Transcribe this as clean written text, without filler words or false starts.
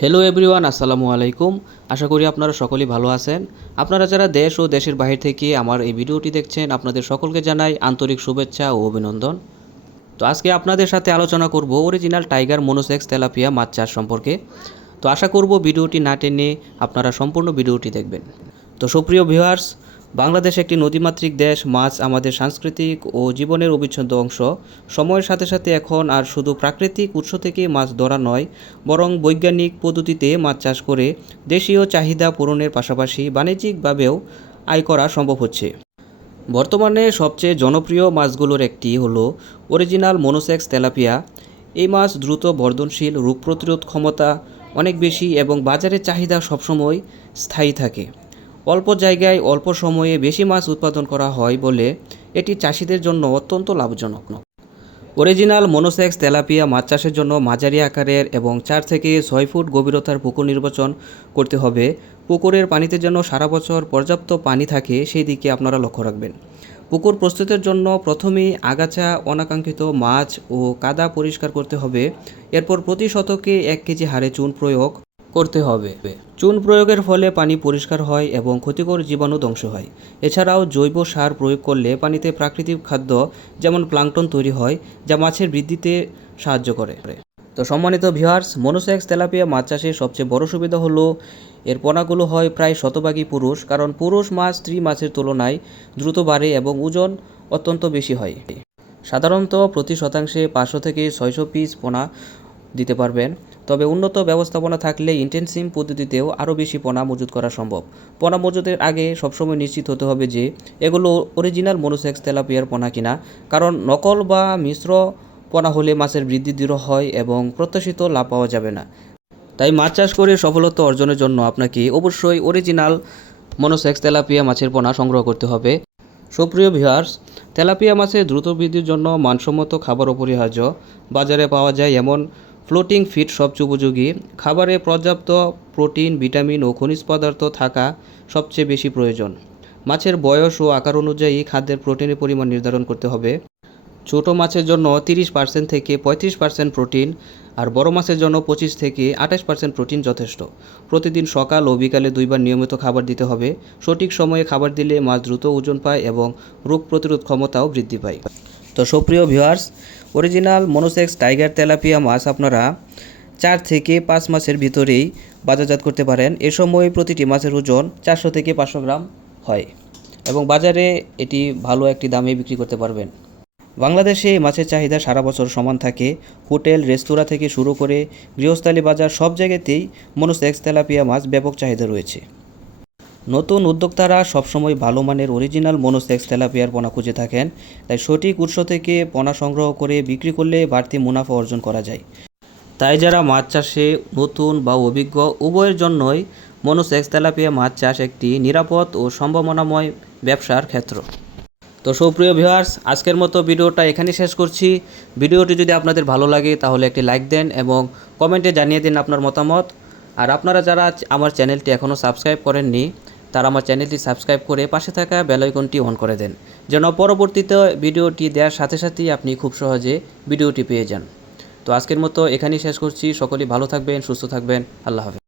Hello everyone, আসসালামু আলাইকুম। আশা করি আপনারা সকলেই ভালো আছেন। আপনারা যারা দেশ ও দেশের বাইরে থেকে আমার এই ভিডিওটি দেখছেন, আপনাদের সকলকে জানাই আন্তরিক শুভেচ্ছা ও অভিনন্দন। তো আজকে আপনাদের সাথে আলোচনা করব অরিজিনাল টাইগার মনোসেক্স তেলাপিয়া মাছ চাষ সম্পর্কে। তো আশা করব ভিডিওটি না টেনে আপনারা সম্পূর্ণ ভিডিওটি দেখবেন। তো সুপ্রিয় ভিউয়ার্স, বাংলাদেশ একটি নদীমাতৃক দেশ। মাছ আমাদের সাংস্কৃতিক ও জীবনের অবিচ্ছেদ্য অংশ। সময়ের সাথে সাথে এখন আর শুধু প্রাকৃতিক উৎস থেকে মাছ ধরা নয়, বরং বৈজ্ঞানিক পদ্ধতিতে মাছ চাষ করে দেশীয় চাহিদা পূরণের পাশাপাশি বাণিজ্যিকভাবেও আয় করা সম্ভব হচ্ছে। বর্তমানে সবচেয়ে জনপ্রিয় মাছগুলোর একটি হলো অরিজিনাল মনোসেক্স তেলাপিয়া। এই মাছ দ্রুত বর্ধনশীল, রোগ প্রতিরোধ ক্ষমতা অনেক বেশি এবং বাজারের চাহিদা সবসময় স্থায়ী থাকে। অল্প জায়গায় অল্প সময়ে বেশি মাছ উৎপাদন করা হয় বলে এটি চাষিদের জন্য অত্যন্ত লাভজনক। অরিজিনাল মনোসেক্স তেলাপিয়া মাছ চাষের জন্য মাঝারি আকারের এবং 4 থেকে 6 ফুট গভীরতার পুকুর নির্বাচন করতে হবে। পুকুরের পানিতে যেন সারা বছর পর্যাপ্ত পানি থাকে সেই দিকে আপনারা লক্ষ্য রাখবেন। পুকুর প্রস্তুতের জন্য প্রথমেই আগাছা, অনাকাঙ্ক্ষিত মাছ ও কাদা পরিষ্কার করতে হবে। এরপর প্রতি শতকে 1 কেজি হারে চুন প্রয়োগ করতে হবে। চুন প্রয়োগের ফলে পানি পরিষ্কার হয় এবং ক্ষতিকর জীবাণু ধ্বংস হয়। এছাড়াও জৈব সার প্রয়োগ করলে পানিতে প্রাকৃতিক খাদ্য যেমন প্লাঙ্কটন তৈরি হয়, যা মাছের বৃদ্ধিতে সাহায্য করে। তো সম্মানিত ভিউয়ার্স, মনোসেক্স তেলাপিয়া মাছ চাষের সবচেয়ে বড় সুবিধা হলো এর পোনাগুলো হয় প্রায় শতভাগই পুরুষ, কারণ পুরুষ মাছ স্ত্রী মাছের তুলনায় দ্রুত বাড়ে এবং ওজন অত্যন্ত বেশি হয়। সাধারণত প্রতি শতাংশে 500 থেকে 600 পিস পোনা দিতে পারবেন। তবে উন্নত ব্যবস্থাপনা থাকলে ইন্টেনসিভ পদ্ধতিতেও আরও বেশি পোনা মজুত করা সম্ভব। পোনা মজুতের আগে সবসময় নিশ্চিত হতে হবে যে এগুলো অরিজিনাল মনোসেক্স তেলাপিয়ার পোনা কিনা, কারণ নকল বা মিশ্র পোনা হলে মাছের বৃদ্ধি দৃঢ় হয় এবং প্রত্যাশিত লাভ পাওয়া যাবে না। তাই মাছ চাষ করে সফলতা অর্জনের জন্য আপনাকে অবশ্যই অরিজিনাল মনোসেক্স তেলাপিয়া মাছের পোনা সংগ্রহ করতে হবে। সুপ্রিয় ভিউয়ার্স, তেলাপিয়া মাছের দ্রুত বৃদ্ধির জন্য মানসম্মত খাবার অপরিহার্য। বাজারে পাওয়া যায় এমন ফ্লোটিং ফিড সবচেয়ে উপযোগী। খাবারে পর্যাপ্ত প্রোটিন, ভিটামিন ও খনিজ পদার্থ থাকা সবচেয়ে বেশি প্রয়োজন। মাছের বয়স ও আকার অনুযায়ী খাদ্যের প্রোটিনের পরিমাণ নির্ধারণ করতে হবে। ছোট মাছের জন্য 30% থেকে 35% প্রোটিন, আর বড় মাছের জন্য 25 থেকে 28% প্রোটিন যথেষ্ট। প্রতিদিন সকাল ও বিকালে 2 বার নিয়মিত খাবার দিতে হবে। সঠিক সময়ে খাবার দিলে মাছ দ্রুত ওজন পায় এবং রোগ প্রতিরোধ ক্ষমতাও বৃদ্ধি পায়। তো সুপ্রিয় viewers, original monosex tiger tilapia মাছ আপনারা 4 থেকে 5 মাসের ভিতরেই বাজারজাত করতে পারেন। এ সময় প্রতিটি মাছের ওজন 400 থেকে 500 গ্রাম হয় এবং বাজারে এটি ভালো একটি দামে বিক্রি করতে পারবেন। বাংলাদেশে মাছের চাহিদা সারা বছর সমান থাকে। হোটেল, রেস্তোরাঁ থেকে শুরু করে গৃহস্থালী বাজার সব জায়গাতেই মনোসেক্স তেলাপিয়া মাছ ব্যাপক চাহিদা রয়েছে। নতুন উদ্যোক্তারা সবসময় ভালো মানের অরিজিনাল মনোসেক্স তেলাপিয়ার পোনা খুঁজে থাকেন। তাই সঠিক উৎস থেকে পোনা সংগ্রহ করে বিক্রি করলে বাড়তি মুনাফা অর্জন করা যায়। তাই যারা মাছ চাষে নতুন বা অভিজ্ঞ, উভয়ের জন্যই মনোসেক্স তেলাপিয়া মাছ চাষ একটি নিরাপদ ও সম্ভাবনাময় ব্যবসার ক্ষেত্র। তো সুপ্রিয় ভিউয়ার্স, আজকের মতো ভিডিওটা এখানেই শেষ করছি। ভিডিওটি যদি আপনাদের ভালো লাগে তাহলে একটি লাইক দেন এবং কমেন্টে জানিয়ে দিন আপনার মতামত। আর আপনারা যারা আমার চ্যানেলটি এখনও সাবস্ক্রাইব করেননি, তারা আমার চ্যানেলটি সাবস্ক্রাইব করে পাশে থাকা বেল আইকনটি অন করে দেন, যেন পরবর্তীতে ভিডিওটি দেওয়ার সাথে সাথেই আপনি খুব সহজে ভিডিওটি পেয়ে যান। তো আজকের মতো এখানেই শেষ করছি। সকলেই ভালো থাকবেন, সুস্থ থাকবেন। আল্লাহ হাফেজ।